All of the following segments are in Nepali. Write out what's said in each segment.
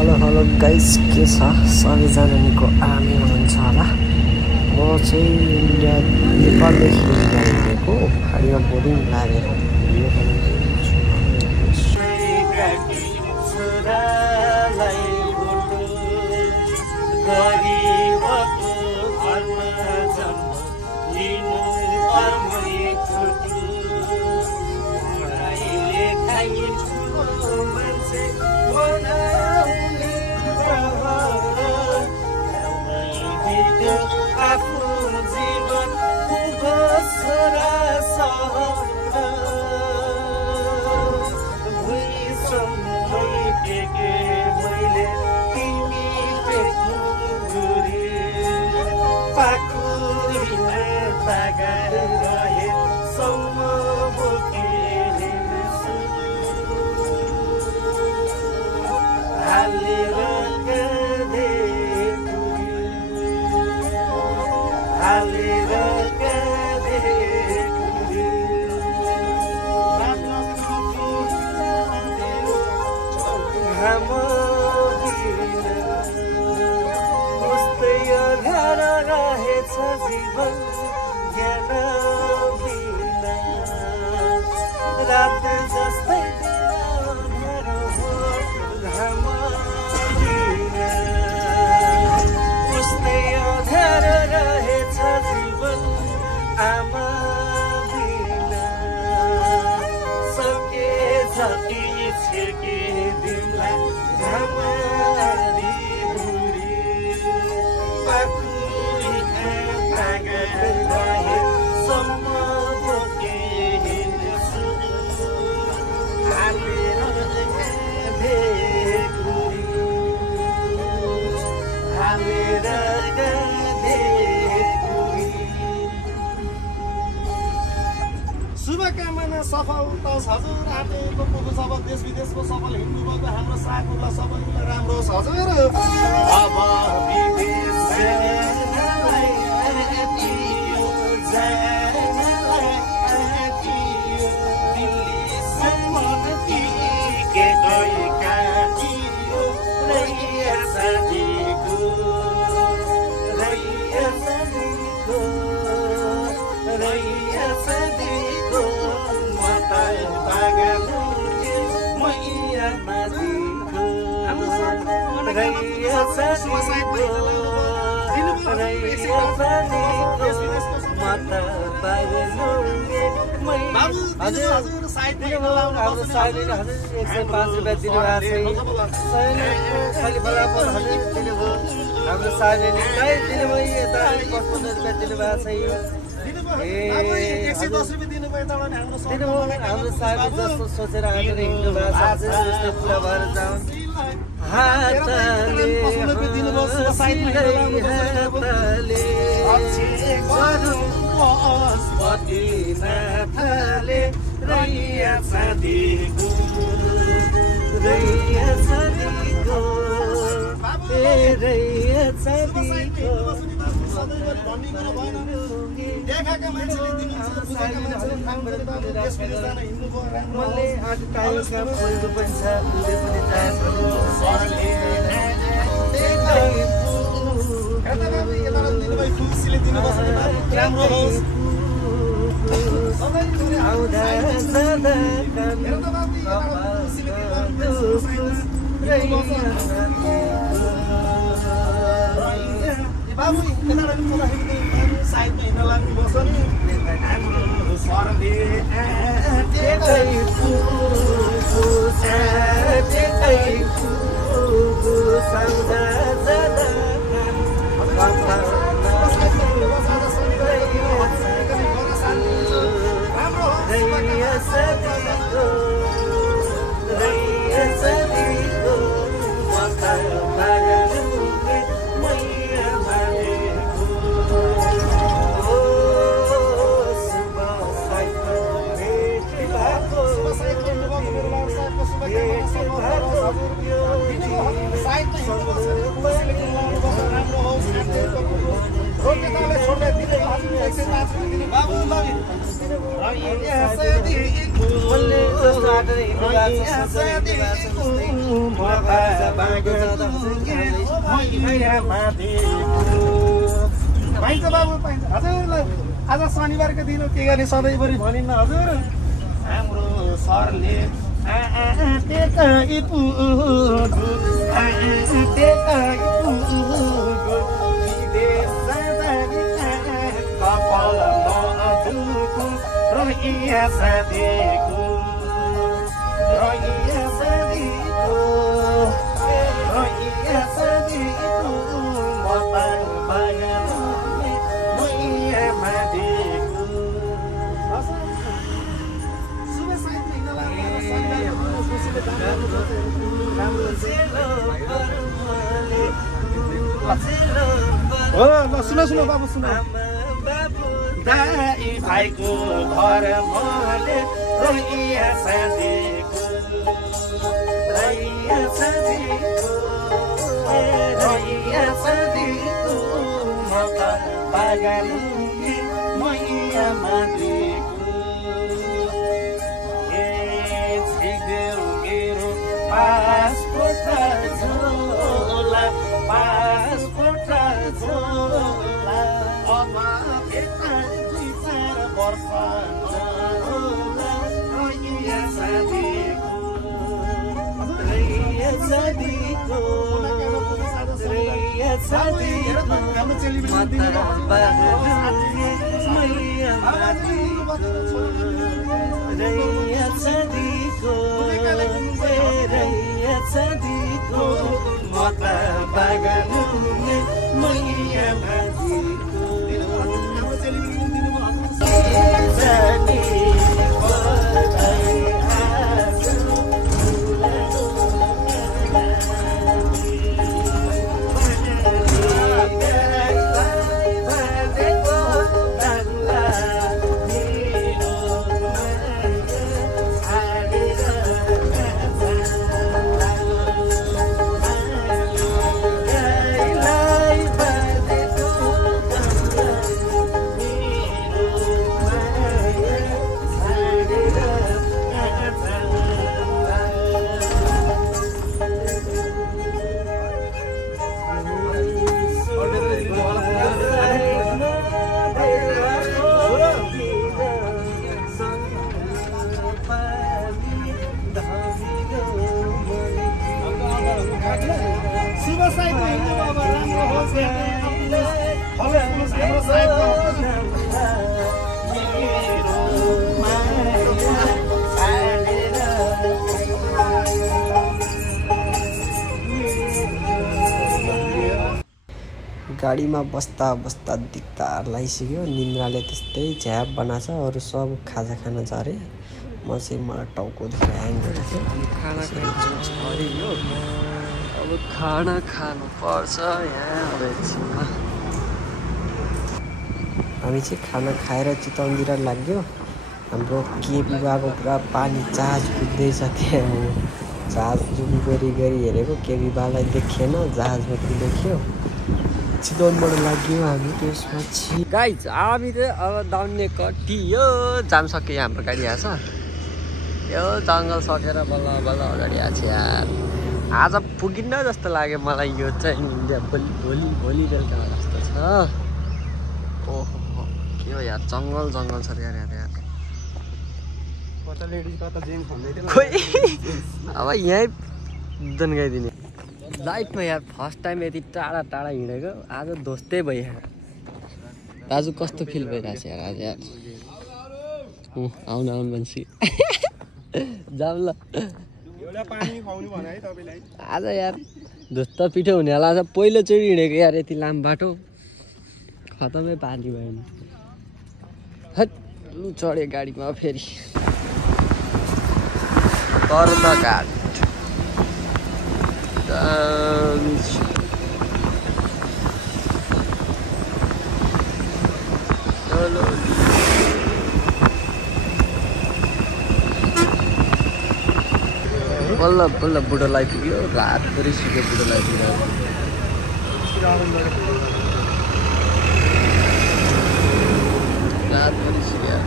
हेलो गाइस, के छ सबैजना निको आरामै हुनुहुन्छ होला। म चाहिँ इन्डिया नेपालदेखि इन्डिया हिँडेको गाडीमा बोरिङ लागेर भिडियो बनाउँदैछु। रात जस्तै उस्तै अँध्यारो रहेछ जीवन आमा बिना सके जति छेके दिनलाई घामरी बुढी पाखुरी रहे सम्म बोके हिँड्छु शुभकामना सफल तस हजुर आटेको पुगो सब देश विदेशको सफल हिँड्नुभएको हाम्रो साथीहरूलाई सबैलाई राम्रो होस् हजुर। अब विदेश सोचेर आएर हिँड्नु भएको छ पुरा भएर जाउँ हातले पतिनाथले रैया साथीको रैया साथीको रैया साथीको देखाका मान्छेले दिनुहुन्छ बुझेका मान्छेले काम गरेर देश विदेश जान हिँड्नुभयो राम्रो मैले आज टाइमका फुलको पनि छ फुलले पनि चाहिन्छ हेर्दा बाबु यता दिनुभयो खुसीले दिनुभयो राम्रो होस् सबै आउँदा जाँदा हेर्दा बाबु खुसीले दिनुभयो बाबु यता साइडमा हिँड्न लाग्नु पर्छ नि हाम्रो सरले मायामा देखो पाइन्छ बाबु पाइन्छ हजुरलाई आज शनिबारको दिन के गर्ने सधैँभरि भनिन्न हजुर हाम्रो सरले सुन बाबु सुन दाइ भाइको घर मले रोइया साथीको मका बागानी मैयामा देखो छिदेऊ मेरो पासपोर्ट झोला अब भेट्न 2-4 वर्ष गाडीमा बस्दा बस्दा दिक्दार लागिसक्यो निन्द्राले त्यस्तै झ्याप बनाछ अरू सब खाजा खान झरे मलाई टाउको दुखेर ह्याङ गरेको थियो अब खाना खानु पर्छ यहाँ एकछिनमा हामी चाहिँ खाना खाएर चितवनतिर लाग्यो हाम्रो के विभागको पुरा पानी जहाज कुद्दैछ त्यहाँ जहाज जुम गरी हेरेको के विभागलाई देखेन जहाजमा देखियो चितवनबाट लाग्यो हामी त्यसपछि गाइज हामी चाहिँ अब दाउने कटियो जाम सक्यो हाम्रो गाडी आएछ यो जङ्गल सकेर बल्ल बल्ल अगाडि आएको छ यार आज पुगिन्न जस्तो लाग्यो मलाई यो चाहिँ इन्डिया भोलि बेलुका जस्तो छ ओहो के हो यार जङ्गल छ यार कता लेडिज कता जेन्ट्स भन्दै थियो खोइ अब यहीँ दन गाइदिने लाइफमा यार फर्स्ट टाइम यति टाढा हिँडेको आज दोस्तै भयो दाजु कस्तो फिल भइरहेछ यार आज यार आउनु मान्छे जाऊ ल आज यार दोस्त पिठो हुने होला आज पहिलोचोटि हिँडेको यार यति लामो बाटो खतमै पानी भयो नि हट चढ्यो गाडीमा फेरि घाट बल्ल बल्ल बुढोलाई पुग्यो रातभरि सुक्यो बुढोलाई पुग्यो रातभरि सुक्यो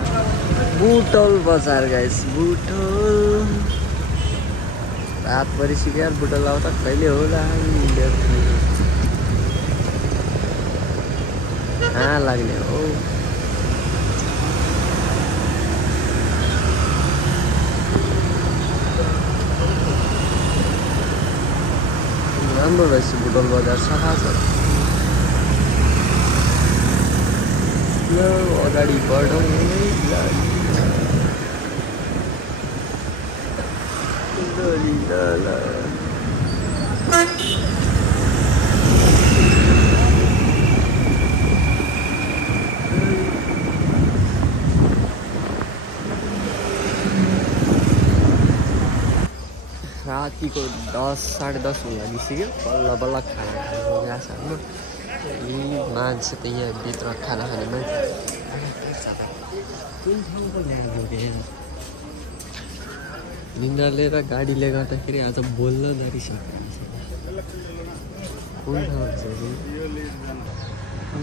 बुटोल बजार गाइस बुटोल रातभरि सुक्यो बुटोल आउँदा कहिले होला कहाँ लाग्ने हो राम्रो रहेछ बुटोल बजार सफा छ अगाडि बढौँ रातिको 10 साढे 10 हुन लागिसक्यो बल्ल बल्ल खाना खानु गएको छ यी मान्छे त यहाँ भित्र खाना खाने मान्छे कुन ठाउँको ल्यायो निन्द्राले र गाडीले गर्दाखेरि आज बोल्न नरिसकेको कुन ठाउँ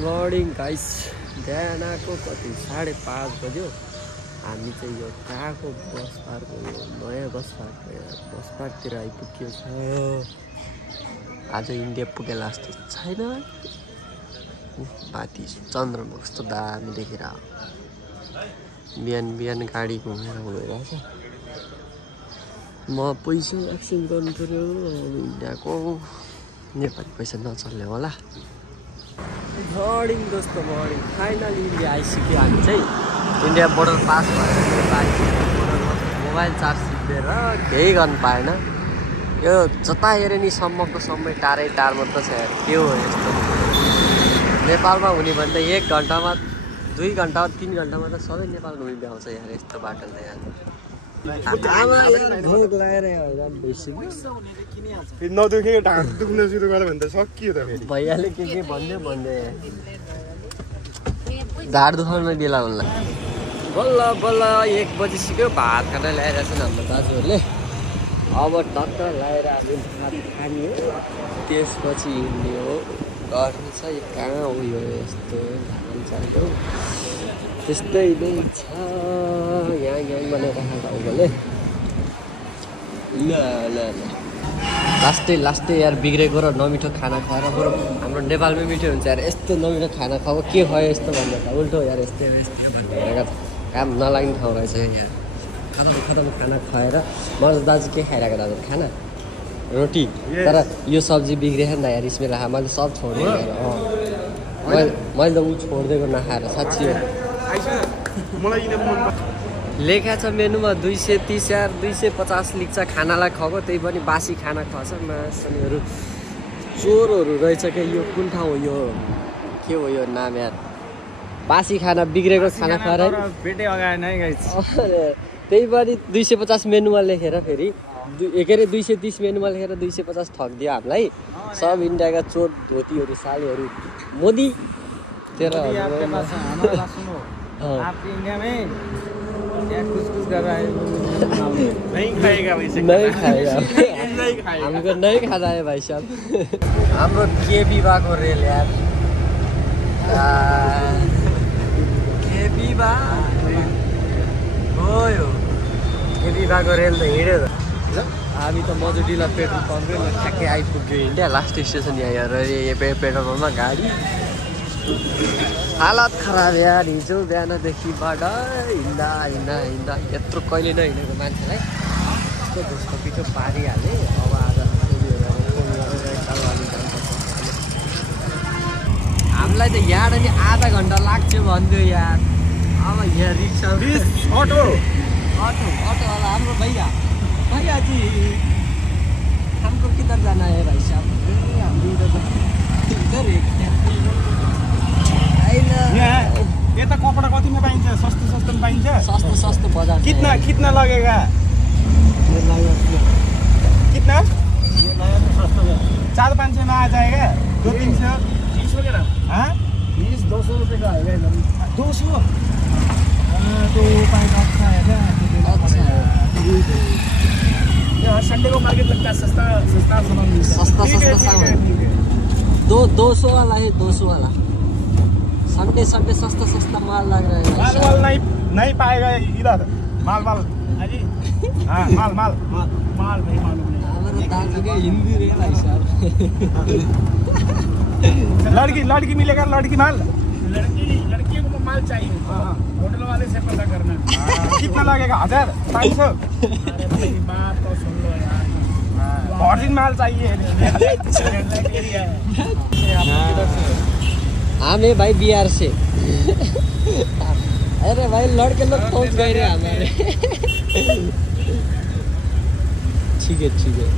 मर्निङ गाइस बिहानको कति 5:30 बज्यो हामी चाहिँ यो कहाँको बस पार्कको यो नयाँ बस पार्कतिर आइपुग्यो छ आज इन्डिया पुगेला जस्तो छैन माथि चन्द्रमा कस्तो दामी देखेर बिहान बिहान गाडी घुमेर गइरहेको छ म पैसा एक्सचेन्ज गर्नु पर्यो इन्डियाको नेपाली पैसा नचल्ने होला मर्निङ दोस्तो मर्निङ फाइनली इन्डिया आइसक्यो हामी चाहिँ इन्डिया बोर्डर पास भएर मोबाइल चार्ज सिद्धेर केही गर्नु पाएन यो जता हेऱ्यो नि सम्मको समय टाढै टाढ मात्र छ के हो यस्तो नेपालमा हुने भने त 1 घन्टामा 2 घन्टा 3 घन्टामा त सधैँ नेपाल घुमि भ्याउँछ यहाँ यस्तो बाटो त यहाँ भोक लागेर नदुखेको ढाड दुख्न सुरु गर्यो भने त सकियो त फेरि भैयाले के भन्दै ढाड दुखाउनमा बेला होला बल्ल बल्ल 1 बजिसक्यो भात खान ल्याइरहेको छन् हाम्रो दाजुहरूले अब टक्क ल्याएर हामी भात खाने हो त्यसपछि हिँड्ने हो गर्नु छ यो कहाँ हो यो यस्तो चाहेको त्यस्तै नै छ यहाँ बनाइराखेको गाउँकोले ल लास्टै यार बिग्रेको र नमिठो खाना खाएर बरु हाम्रो नेपालमै मिठो हुन्छ यार यस्तो नमिठो खाना खाएको के भयो यस्तो भन्दा त उल्टो यार यस्तै भनेको काम नलाग्ने ठाउँ रहेछ यहाँ खतम खाना खुवाएर मलाई दाजु के खाइरहेको दाजु खाना रोटी तर यो सब्जी बिग्रेछ नि त यार इसमें राखा मैले सब छोडिदिएँ मैले त ऊ छोडिदिएको नखाएर साँच्ची हो लेखा छ मेनुमा 230 यार 250 लेख्छ खानालाई खुवाएको त्यही पनि बासी खाना खुवाछ मासुहरू चोरहरू रहेछ क्या यो कुन ठाउँ हो यो के हो यो नाम यार बासी खाना बिग्रेको खाना खुवाएर त्यही पनि 250 मेनुमा लेखेर फेरि के अरे 230 मेनुमा लेखेर 250 ठगिदियो हामीलाई सब इन्डियाका चोर धोतीहरू सालीहरू मोदी तेरा कुछ कर रहा है नहीं खाएगा वैसे नहीं खाएगा हमको नहीं खाना है भाई साहब हाम्रो के विभागको रेल यार के विभाग गयो के विभागको रेल त हिँड्यो त हामी त मजुडीला पेट्रोल पम्पै ठ्याक्कै आइपुग्यो इन्डिया लास्ट स्टेसन यहाँ पेट्रोल पम्पमा गाडी हालत खराब यार हिजो बिहानदेखिबाट हिँड्दा यत्रो कहिले नहिँडेको मान्छेलाई यस्तो घुसको पिठो पारिहालेँ अब आज हामीलाई त यहाँ नि आधा घन्टा लाग्थ्यो भन्थ्यो यार अब यहाँ रिक्सा अटो वाला हाम्रो भैया जी हमको किधर जाना है भाई साहब हम इधर यता कपडा कतिमा पाइन्छ सस्तो पाइन्छ सस्तो बजार कितना लगेगा कितना 400-500 में आ जाएगा 200-300 20 वगैरह 20-200 रुपये का आएगा 200 तो पाइप अच्छा है क्या यहाँ संडे को मार्केट लगता है सस्ता सामान 200 वाला है 200 वाला संडे सस्ता माल लग रहा है माल नहीं पाएगा इधर माल हाँ माल नहीं मालूम हमारा दाजु के हिंदी रे भाई साहब लड़की मिलेगा लड़की माल लड़कियों को माल चाहिए, होटल वाले से पता करना। कितना लगेगा? 1000 500? अरे मेरी बात तो सुन लो यार, ऑरिजिनल माल चाहिए। हमें भाई बिहार से। अरे भाई लड़के लोग पहुंच गए रे हमारे। ठीक है ठीक है।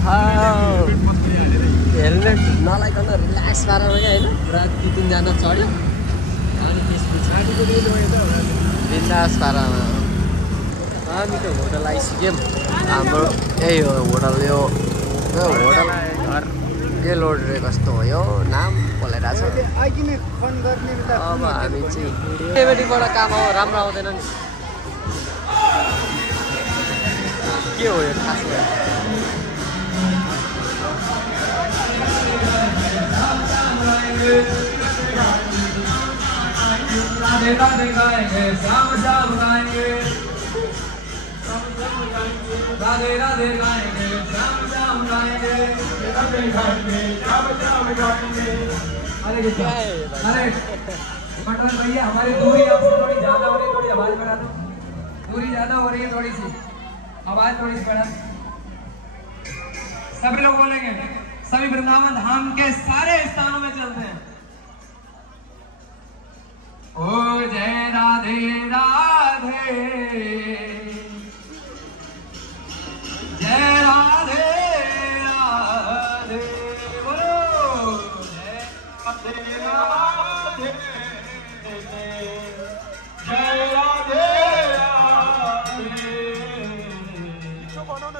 हाँ हेलमेट नलाइकन रिल्याक्स पारेर होइन पुरा 2-3 जना चढ्यो अनि त्यस पछाडि बिन्दास पारामा हामी त होटल आइसक्यौँ। हाम्रो यही हो होटल। यो होटल के लोड रे कस्तो हो यो नाम बोलाइरहेको छ। अब हामी चाहिँ डेलिभरीबाट काम हो राम्रो आउँदैन नि के हो यो खास राधे गाएंगे श्याम श्याम गाएंगे राधे राधे गाएंगे श्याम श्याम गाएंगे राधे गाएंगे श्याम श्याम गाएंगे। अरे पटवन भैया हमारी दूरी आपसे थोड़ी ज्यादा हो रही है, थोड़ी आवाज बढ़ा दो। दूरी ज्यादा हो रही है, थोड़ी सी आवाज थोड़ी सी बढ़ा। सभी लोग बोलेंगे, सभी वृंदावन धाम के सारे स्थानों में चलते हैं। ओ जय राधे राधे जय राधे राधे बोलो जय राधे राधे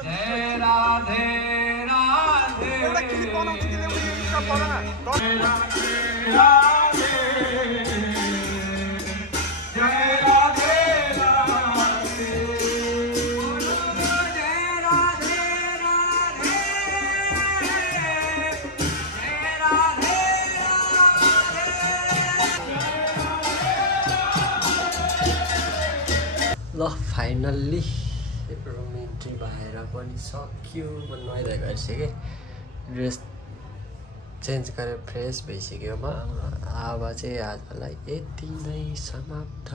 जय राधे राधे जय राधे राधे ल फाइनल्ली रुम इन्ट्री भएर पनि सक्यो भन्नु आइरहेको रहेछ कि ड्रेस चेन्ज गरेर फ्रेस भइसक्यो अब चाहिँ आजलाई यति नै समाप्त।